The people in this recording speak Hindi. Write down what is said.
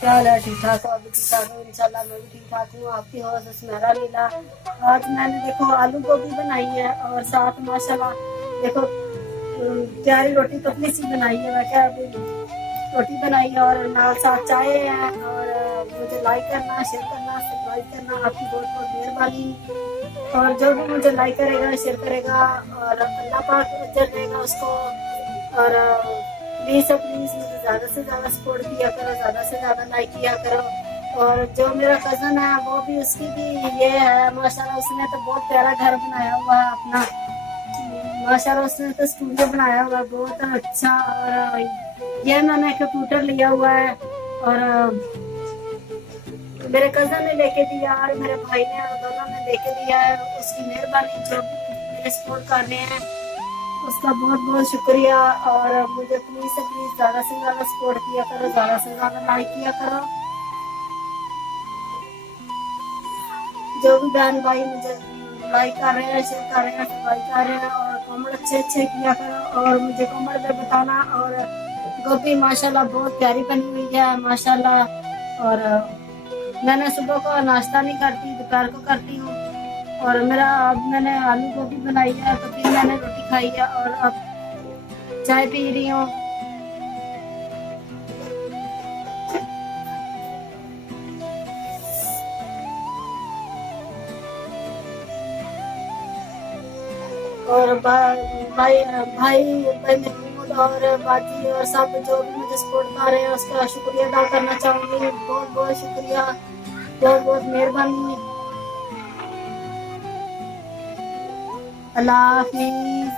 क्या हाल है? ठीक ठाक हो? अभी ठीक ठाक हो? इंशाल्लाह मैं भी ठीक ठाक हूँ। आपकी हो सुमेरा लीला। आज मैंने देखो आलू गोभी बनाई है और साथ माशाल्लाह देखो प्यारी रोटी पतली सी बनाई है। मैं क्या अभी रोटी बनाई है और नाल साथ चाय है। और मुझे लाइक करना, शेयर करना, सब्सक्राइब करना, आपकी बहुत बहुत मेहरबानी। और जो भी मुझे लाइक करेगा, शेयर करेगा और अल्लाह पाक अजर देगा उसको। और प्लीज़ प्लीज़ मुझे ज़्यादा से ज़्यादा सपोर्ट किया करो, ज़्यादा से ज़्यादा लाइक किया करो। और जो मेरा कज़न है वो भी, उसकी भी ये है माशाल्लाह, उसने तो बहुत प्यारा घर बनाया हुआ है अपना। माशाल्लाह उसने तो स्टूडियो बनाया हुआ है बहुत अच्छा। और ये मैंने कंप्यूटर लिया हुआ है और मेरे कज़न ने लेके दिया और मेरे भाई ने, और दोनों ने लेके दिया है। उसकी मेहरबानी, जो भी मेरे सपोर्ट कर रहे हैं उसका बहुत बहुत शुक्रिया। और मुझे प्लीज से प्लीज ज़्यादा से ज़्यादा सपोर्ट किया करो, ज़्यादा से ज़्यादा लाइक किया करो। जो भी बहन भाई मुझे लाइक कर रहे हैं, शेयर कर रहे हैं, सब्सक्राइब कर रहे हैं और कमेंट अच्छे अच्छे किया करो और मुझे कमेंट में बताना। और गोभी माशाल्लाह बहुत प्यारी बनी हुई है माशाल्लाह। और मैंने सुबह को नाश्ता नहीं करती, दोपहर को करती हूँ। और मेरा अब मैंने आलू गोभी बनाई है तो फिर मैंने रोटी खाई है और अब चाय पी रही हूँ। और भाई भाई भाई महमूद और बाजी और सब जो भी मुझे सपोर्ट कर रहे हैं उसका शुक्रिया अदा करना चाहूंगी। बहुत बहुत शुक्रिया, बहुत बहुत मेहरबानी। अल्लाह हाफिज।